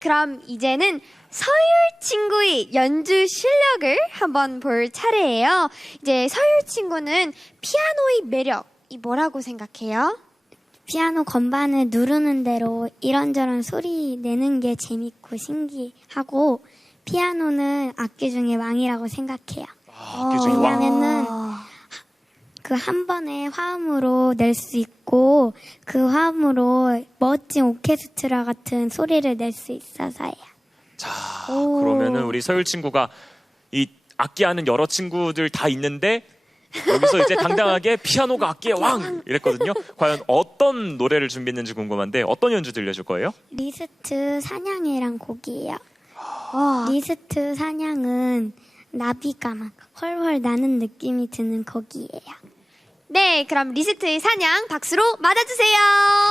그럼 이제는 서율 친구의 연주 실력을 한번 볼 차례예요. 이제 서율 친구는 피아노의 매력이 뭐라고 생각해요? 피아노 건반을 누르는 대로 이런저런 소리 내는 게 재밌고 신기하고 피아노는 악기 중에 왕이라고 생각해요. 아, 그중에 왕. 왜냐면은 그 한 번에 화음으로 낼 수 있고 그 화음으로 멋진 오케스트라 같은 소리를 낼 수 있어서요. 자, 그러면은 우리 서율 친구가 이 악기하는 여러 친구들 다 있는데 여기서 이제 당당하게 피아노가 악기의 왕 이랬거든요. 과연 어떤 노래를 준비했는지 궁금한데 어떤 연주 들려줄 거예요? 리스트 사냥이란 곡이에요. 와, 리스트 사냥은 나비가 막 헐헐 나는 느낌이 드는 곡이에요. 네, 그럼 리스트의 사냥 박수로 맞아주세요.